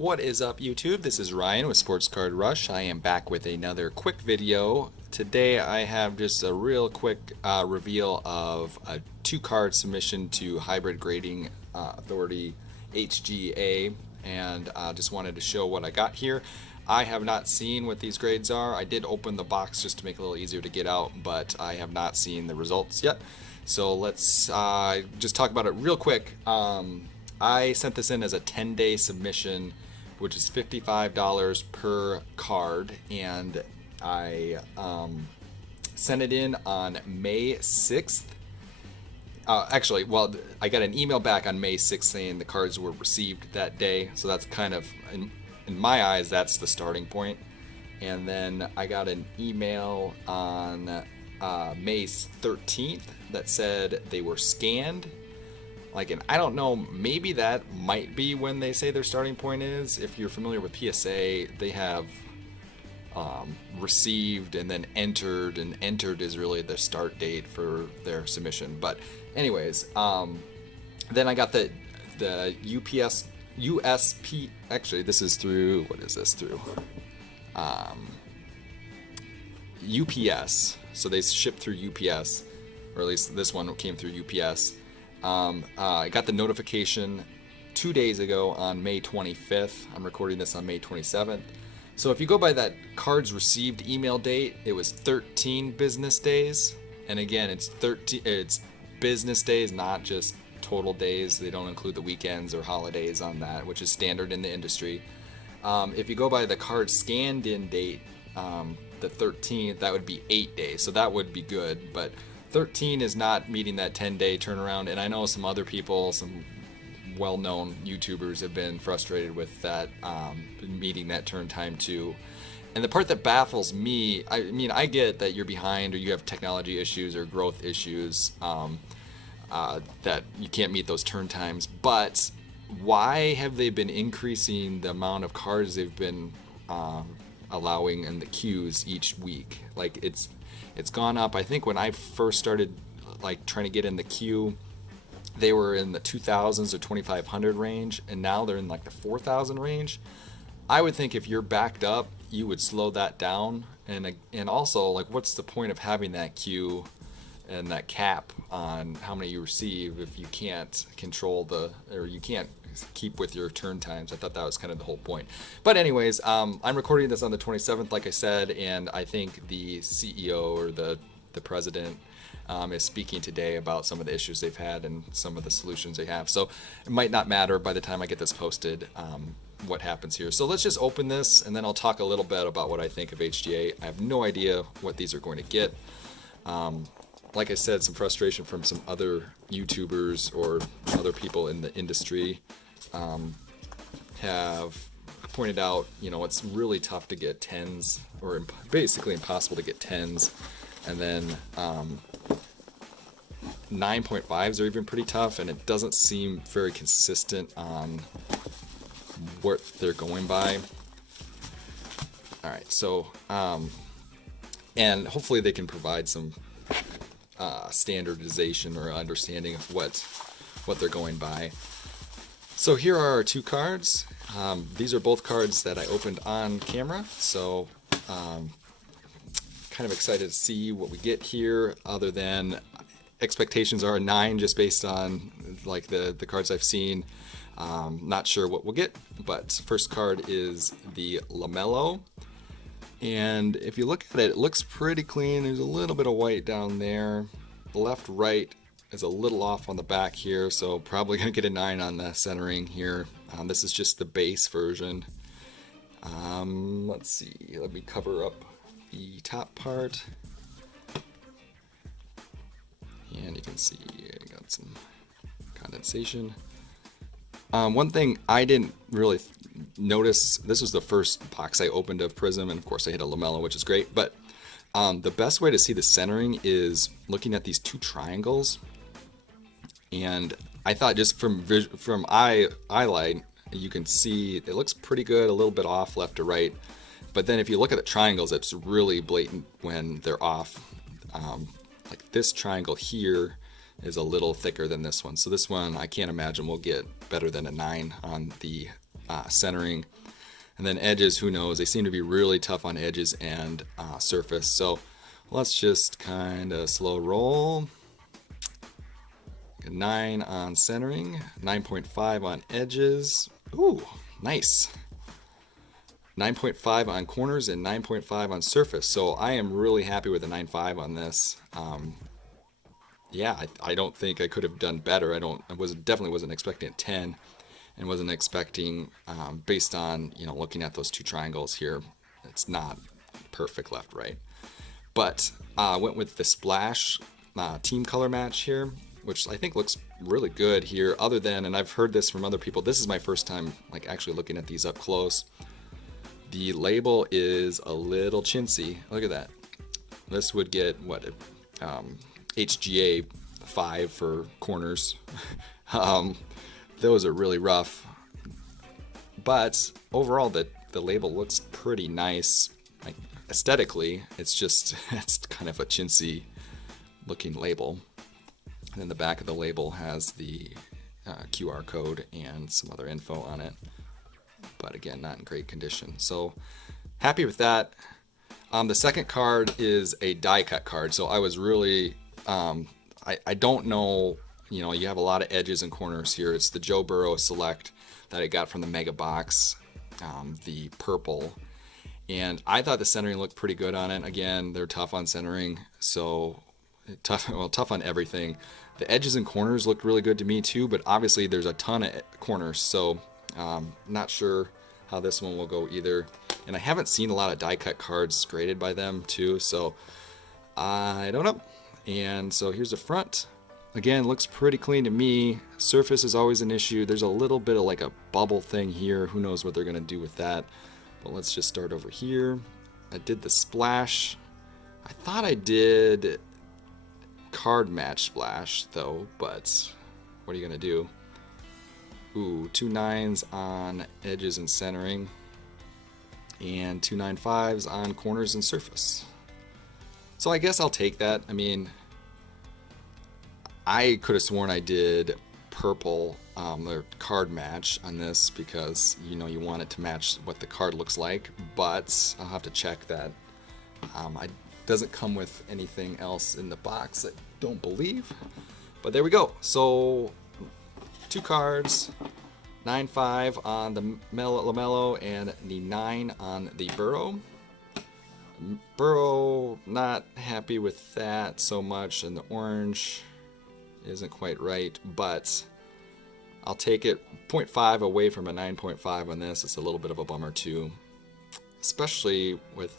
What is up, YouTube? This is Ryan with sportscardrush. I am back with another quick video. Today I have just a real quick reveal of a 2-card submission to Hybrid Grading Authority HGA, and just wanted to show what I got here. I have not seen what these grades are. I did open the box just to make it a little easier to get out, but I have not seen the results yet. So let's just talk about it real quick. I sent this in as a 10-day submission, which is $55 per card, and I sent it in on May 6th. Actually, well, I got an email back on May 6th saying the cards were received that day, so that's kind of, in my eyes, that's the starting point. And then I got an email on May 13th that said they were scanned. And I don't know, maybe that might be when they say their starting point is. If you're familiar with PSA, they have received and then entered, and entered is really the start date for their submission. But anyways, then I got the USP, actually this is through, what is this through? UPS. So they ship through UPS, or at least this one came through UPS. I got the notification 2 days ago on May 25th. I'm recording this on May 27th. So if you go by that cards received email date, it was 13 business days. And again, it's business days, not just total days. They don't include the weekends or holidays on that, which is standard in the industry. If you go by the card scanned in date, the 13th, that would be 8 days. So that would be good, but 13 is not meeting that 10-day turnaround, and I know some other people, some well-known YouTubers have been frustrated with that, meeting that turn time too. And the part that baffles me, I mean, I get that you're behind or you have technology issues or growth issues, that you can't meet those turn times, but why have they been increasing the amount of cards they've been allowing in the queues each week? Like, it's gone up. I think when I first started trying to get in the queue, they were in the 2000s or 2500 range, and now they're in the 4000 range. I would think if you're backed up, you would slow that down, and also, what's the point of having that queue and that cap on how many you receive if you can't control or you can't keep with your turn times? I thought that was kind of the whole point. But anyways, I'm recording this on the 27th, like I said, and I think the CEO or the president is speaking today about some of the issues they've had and some of the solutions they have. So it might not matter by the time I get this posted what happens here. So let's just open this, and then I'll talk a little bit about what I think of HGA. I have no idea what these are going to get. Like I said, some frustration from some other YouTubers or other people in the industry have pointed out, it's really tough to get 10s, or basically impossible to get 10s, and then 9.5s are even pretty tough, and it doesn't seem very consistent on what they're going by. All right, so and hopefully they can provide some standardization or understanding of what they're going by. So here are our 2 cards. These are both cards that I opened on camera, so kind of excited to see what we get here, other than expectations are a 9 just based on the cards I've seen. Not sure what we'll get, but first card is the LaMelo. And if you look at it, it looks pretty clean. There's a little bit of white down there. The left right is a little off on the back here, so probably going to get a 9 on the centering here. This is just the base version. Let's see. Let me cover up the top part. And you can see I got some condensation. One thing I didn't really notice, this was the first box I opened of Prism, and of course I hit a LaMelo, which is great, but the best way to see the centering is looking at these 2 triangles. And I thought just from eye line, you can see it looks pretty good, a little bit off left to right. But then if you look at the triangles, it's really blatant when they're off. This triangle here is a little thicker than this one. So this one, I can't imagine we'll get better than a 9 on the centering. And then edges, who knows? They seem to be really tough on edges and surface. So let's just kind of slow roll. 9 on centering, 9.5 on edges. Ooh, nice. 9.5 on corners and 9.5 on surface. So I am really happy with the 9.5 on this. Yeah, I don't think I could have done better. Definitely wasn't expecting a 10, and wasn't expecting, based on looking at those two triangles here, it's not perfect left right. But I went with the splash team color match here, which I think looks really good here. Other than, and I've heard this from other people, this is my first time like actually looking at these up close. The label is a little chintzy. Look at that. This would get what, HGA 5 for corners. Those are really rough. But overall, the label looks pretty nice. Like aesthetically, it's kind of a chintzy looking label. And then the back of the label has the QR code and some other info on it. But again, not in great condition. So happy with that. The second card is a die cut card. So I was really, I don't know, you have a lot of edges and corners here. It's the Joe Burrow Select that I got from the Mega Box, the purple. And I thought the centering looked pretty good on it. Again, they're tough on centering. So tough on everything. The edges and corners looked really good to me too, but obviously there's a ton of corners. So not sure how this one will go either. And I haven't seen a lot of die cut cards graded by them too, so I don't know. And so here's the front. Again, looks pretty clean to me. Surface is always an issue. There's a little bit of like a bubble thing here. Who knows what they're gonna do with that. But let's just start over here. I did the splash. I thought I did card match splash though, but what are you gonna do? Ooh, 2 9s on edges and centering, and 2 9.5s on corners and surface. So I guess I'll take that. I mean, I could have sworn I did purple, the card match on this because you want it to match what the card looks like, but I'll have to check that. It doesn't come with anything else in the box, I don't believe. But there we go. So 2 cards, 9.5 on the LaMelo and the 9 on the Burrow. Burrow, not happy with that so much, and the orange isn't quite right, but I'll take it. 0.5 away from a 9.5 on this. It's a little bit of a bummer too, especially with,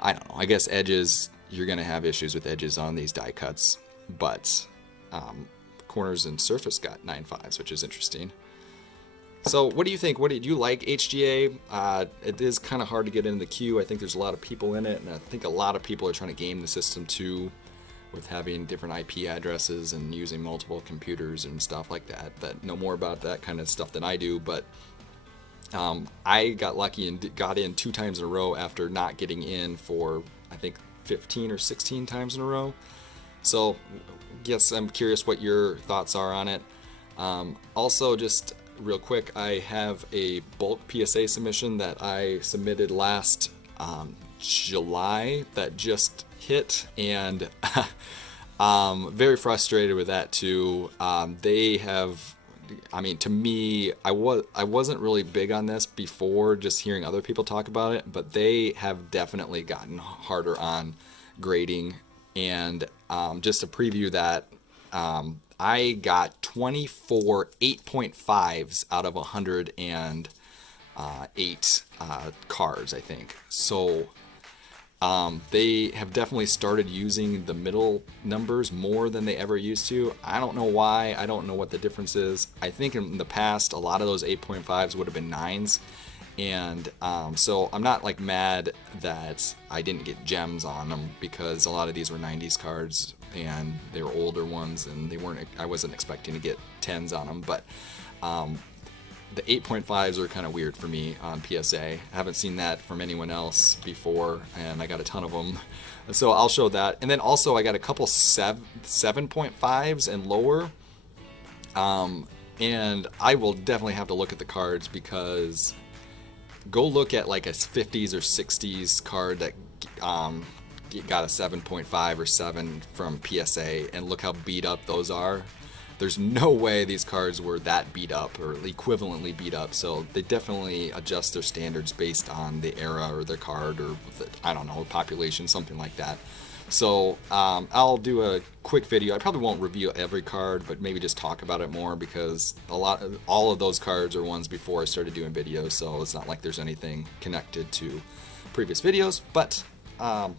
I don't know, I guess edges, you're going to have issues with edges on these die cuts, but corners and surface got 9.5s, which is interesting. So what do you think? What did you like HGA? It is kind of hard to get into the queue. I think there's a lot of people in it, and I think a lot of people are trying to game the system too, with having different IP addresses and using multiple computers and stuff like that know more about that kind of stuff than I do. But I got lucky and got in 2 times in a row after not getting in for, I think, 15 or 16 times in a row. So yes, I'm curious what your thoughts are on it. Also, just real quick, I have a bulk PSA submission that I submitted last July that just hit, and very frustrated with that too. They have, I mean, to me, I wasn't really big on this before, just hearing other people talk about it, but they have definitely gotten harder on grading. And just to preview that, I got 24 8.5s out of 108 cards, I think. So they have definitely started using the middle numbers more than they ever used to. I don't know why. I don't know what the difference is. I think in the past, a lot of those 8.5s would have been 9s. And so I'm not like mad that I didn't get gems on them, because a lot of these were 90s cards and they were older ones, and I wasn't expecting to get 10s on them. But the 8.5s are kind of weird for me on PSA. I haven't seen that from anyone else before, and I got a ton of them. So I'll show that. And then also I got a couple 7.5s and lower. And I will definitely have to look at the cards, because go look at like a 50s or 60s card that got a 7.5 or 7 from PSA, and look how beat up those are. There's no way these cards were that beat up or equivalently beat up, so they definitely adjust their standards based on the era or their card, or I don't know, population, something like that. So I'll do a quick video. I probably won't review every card, but maybe just talk about it more, because all of those cards are ones before I started doing videos, so it's not like there's anything connected to previous videos, but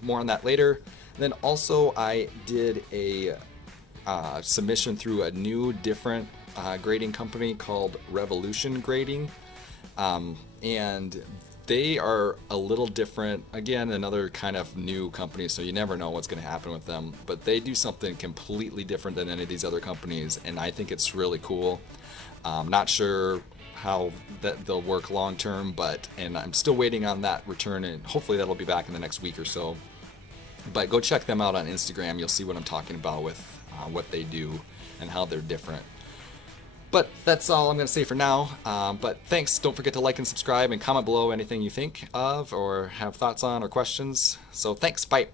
more on that later. And then also I did a submission through a new, different grading company called Revolution Grading, and they are a little different. Again, another kind of new company, so you never know what's going to happen with them, but they do something completely different than any of these other companies, and I think it's really cool. Not sure how that they'll work long term, and I'm still waiting on that return, and hopefully that'll be back in the next week or so. But go check them out on Instagram. You'll see what I'm talking about with what they do and how they're different. But that's all I'm going to say for now. But thanks. Don't forget to like and subscribe, and comment below anything you think of or have thoughts on or questions. So thanks. Bye.